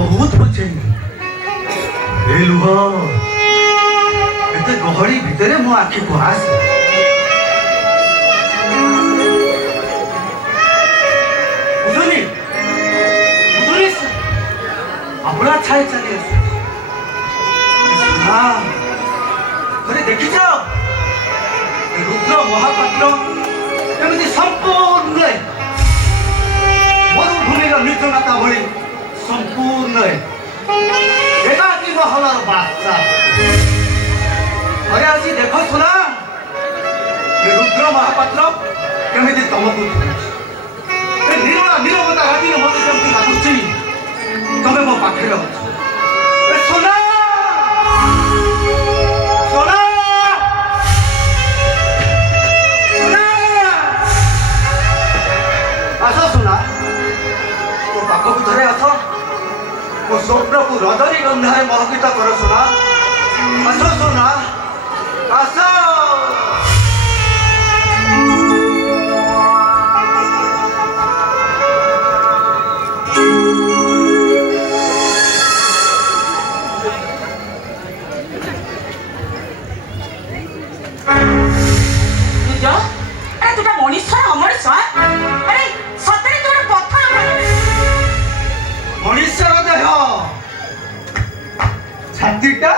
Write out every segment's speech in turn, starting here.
बहुत बुझे ए लुह एते गहरी भितरे मो आखि को आस बुझुनी बुझुनी अपना छाई चली आस हाँ अरे देखी जाओ रुद्र महापात्र एमती संपूर्ण मरुभूमिर निर्जनता भली संपूर्ण एकाकी महलर बादशाह अरे आज देख सुना रुद्र महापात्र केमिति तमकु नीरवता राति मत केमती लागुची तमे मो पाखे सुना सुना आस सुना तो पाखक धरे आस मो स्वप्न को रजनी गंधारे महकित कर सुना आस सुना आस छातीटा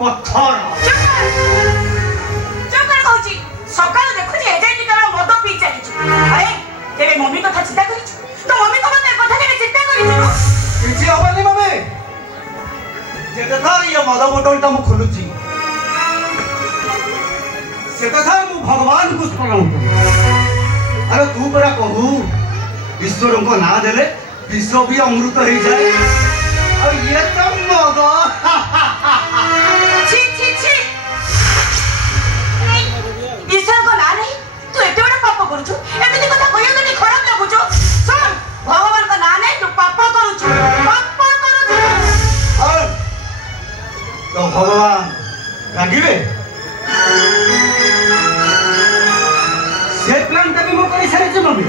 पत्थर सकाल देखु जे एजे निकर मद पी चली अरे तेरे मम्मी कथा चिंता करी तो मम्मी को मत कथा के चिंता करी किछि हबनी मम्मी जेते थार ये मद बोतल ता मु खोलुची सेते थार मु भगवान को प्रणाम करू अरे तू परा कहू ईश्वर को ना देले विश्व भी अमृत हो जाए और ये तो मद छी छी छी ईश्वर को ना नहीं तू एते बड़ा पाप करूछु एमिति कथा कहियो तो खराब लागुछु सुन भगवान को ना नहीं तू पाप करूछु और तो भगवान रागिबे से प्लान तभी मो करी सारे छ मम्मी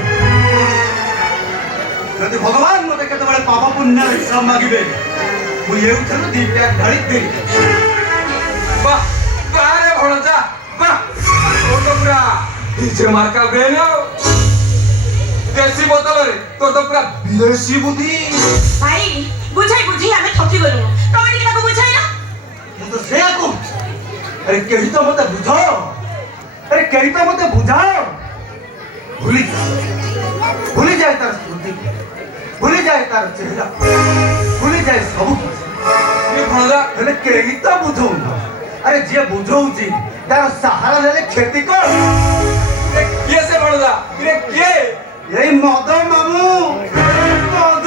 यदि भगवान मते केते बड़े पाप पुण्य सब मागिबे मु ये उठर दी प्यार ढाळी दे वाह कारे भणजा वाह तो पूरा डीजे मार्का ब्रेन देसी बोतल रे तो पूरा विदेशी बुद्धि भाई बुझाई हमें ठकी गलु तमे टिके ताको बुझाई ना ये तो से को अरे केही तो मते बुझाओ अरे केही तो मते बुझाओ भूली जाए तार स्मृति भूली जाए तार चेहरा भूली जाए सब ये भणजा हेले केही तो बुझौ अरे जे बुझौची तार सहारा लेले खेती कर ये से भणजा ये के यही मद मामू मद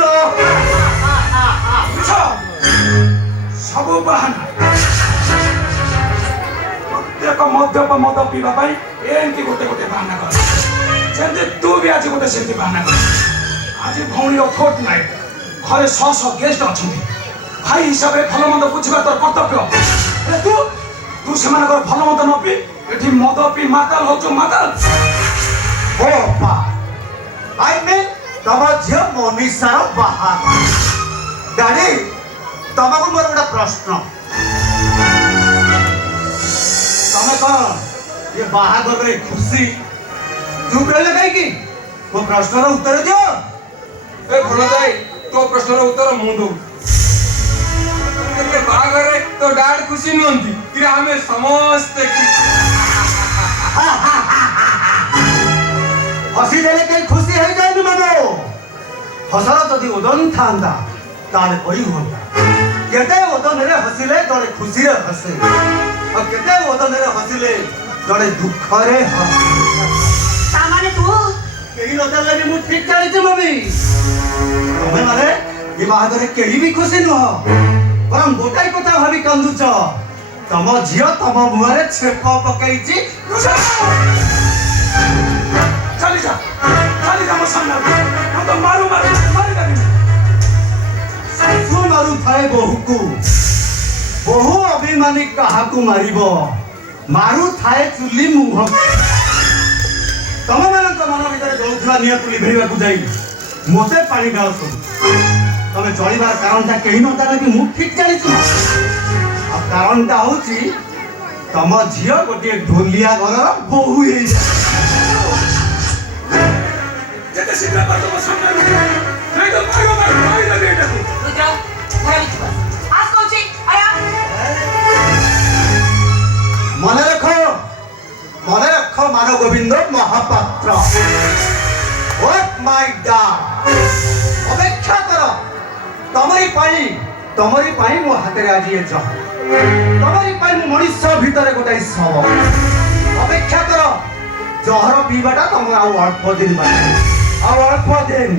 सब बहाना प्रत्येक मद्यप मद पीवा पाई एमती गोटे गोटे बहाना कर सेमती तू भी आज गोटे सेमती बहाना कर आज भौणी फोर्थ नाइट घरे 100 गेस्ट अछंती भाई हिसाब रे भल मंद बुझिबा तोर कर्तव्य तू सेमानकर भल मंद न पी एठी मद पी माताल हो माताल ओ बा आई मीन तब झियो मनीषार बाहा डैडी तमको मोर गोटा प्रश्न तमे कह ये बाहागर रे खुशी चुप रहले काई की वो प्रश्नर उत्तर दियो ए भणजाई तो प्रश्नर उत्तर मु दउ बाहागर रे तो डाड खुशी नहंती कि हमें समस्त हसी देले कई खुशी हो जाए मनो हसर जदि ओदन थांदा ताले कई होता केते ओदन रे हसिले जड़े खुशी रे हसे और केते ओदन रे हसिले जड़े दुख रे सामाने तू केही नजर लगे मु ठीक जानि छ मम्मी तमे माने ये बाहादुर केही भी खुशी न हो परम गोटाई कथा भाबी कांदुच तम झियो तम मुहरे छेप पकईची चली जा मो सामने हम तो मारू देबी सासु मारू थाए बहु को बहु अभिमानी काहाकू मारिबो मारू थाए चुली मुह तम मन भीतर जलुला निया तुली भेड़ाकू जाई मते पानी डाल ତମେ ଚଳିବାର କାରଣଟା କେହି ନ ଜାଣେ କି ମୁଁ ଠିକ ଜାଣିଛି। ଆଉ କାରଣଟା ହଉଛି ତମ ଝିଅ ଗୋଟିଏ ଢୋଲିଆ ଘରର ବୋହୂ ହେଇଯାଏ। ଯେତେ ଶୀଘ୍ର ତମ ସାମ୍ନାରେ ନାଇଁ ତ ମାରିଦେବି ଏଟାକୁ। ରୁଦ୍ର ଘର ଭିତରକୁ ଆସ କହୁଛି ଆୟା। ମନେ ରଖ ମାନ Gobinda Mohapatra. What my God! ଅପେକ୍ଷା କର। ତମରି ପାଇଁ ମୋ ହାତରେ ଆଜି ଏ ଜହ। ତମରି ପାଇଁ ମୁଁ ମଣିଷ ଭିତରେ ଗୋଟାଏ ଶବ। ଅପେକ୍ଷା କର। ଜହର ପିଇବାଟା ତମର ଆଉ ଅଳ୍ପ ଦିନ ବାକି। ଆଉ ଅଳ୍ପ ଦିନ।